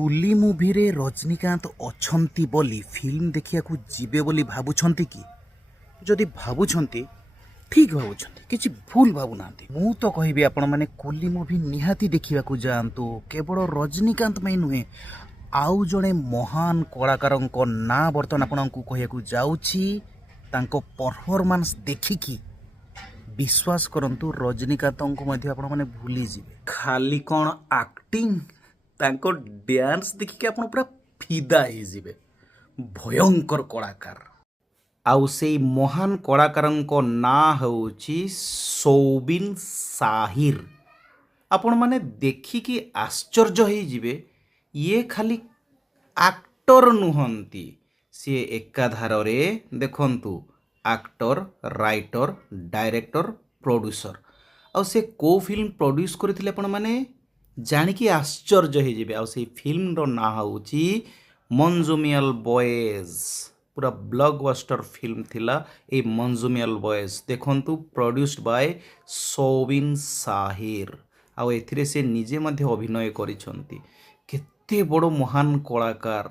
କୁଲି ମୁଭିରେ ରଜନୀକାନ୍ତ ଅଛନ୍ତି ବୋଲି ଫିଲ୍ମ ଦେଖିବାକୁ ଯିବେ ବୋଲି ଭାବୁଛନ୍ତି କି? ଯଦି ଭାବୁଛନ୍ତି ଠିକ୍ ଭାବୁଛନ୍ତି, କିଛି ଭୁଲ ଭାବୁନାହାନ୍ତି। ମୁଁ ତ କହିବି ଆପଣମାନେ କୁଲି ମୁଭି ନିହାତି ଦେଖିବାକୁ ଯାଆନ୍ତୁ। କେବଳ ରଜନୀକାନ୍ତ ପାଇଁ ନୁହେଁ, ଆଉ ଜଣେ ମହାନ କଳାକାରଙ୍କ ନାଁ ବର୍ତ୍ତମାନ ଆପଣଙ୍କୁ କହିବାକୁ ଯାଉଛି। ତାଙ୍କ ପରଫର୍ମାନ୍ସ ଦେଖିକି ବିଶ୍ୱାସ କରନ୍ତୁ ରଜନୀକାନ୍ତଙ୍କୁ ମଧ୍ୟ ଆପଣମାନେ ଭୁଲିଯିବେ। ଖାଲି କ'ଣ ଆକ୍ଟିଂ, ତାଙ୍କ ଡ୍ୟାନ୍ସ ଦେଖିକି ଆପଣ ପୁରା ଫିଦା ହେଇଯିବେ। ଭୟଙ୍କର କଳାକାର। ଆଉ ସେଇ ମହାନ କଳାକାରଙ୍କ ନାଁ ହେଉଛି ସୌବିନ ସାହିର। ଆପଣମାନେ ଦେଖିକି ଆଶ୍ଚର୍ଯ୍ୟ ହେଇଯିବେ, ଇଏ ଖାଲି ଆକ୍ଟର ନୁହନ୍ତି, ସିଏ ଏକାଧାରରେ ଦେଖନ୍ତୁ ଆକ୍ଟର, ରାଇଟର, ଡାଇରେକ୍ଟର, ପ୍ରଡ୍ୟୁସର। ଆଉ ସେ କେଉଁ ଫିଲ୍ମ ପ୍ରଡ୍ୟୁସ୍ କରିଥିଲେ ଆପଣମାନେ ଜାଣିକି ଆଶ୍ଚର୍ଯ୍ୟ ହେଇଯିବେ। ଆଉ ସେଇ ଫିଲ୍ମର ନାଁ ହେଉଛି ମଞ୍ଜୁମିଆଲ ବଏଜ୍। ପୁରା ବ୍ଲକବଷ୍ଟର ଫିଲ୍ମ ଥିଲା ଏଇ ମଞ୍ଜୁମିଆଲ ବଏଜ୍। ଦେଖନ୍ତୁ ପ୍ରଡ୍ୟୁସ୍ଡ ବାଏ ସୌବିନ ସାହିର। ଆଉ ଏଥିରେ ସେ ନିଜେ ମଧ୍ୟ ଅଭିନୟ କରିଛନ୍ତି। କେତେ ବଡ଼ ମହାନ କଳାକାର।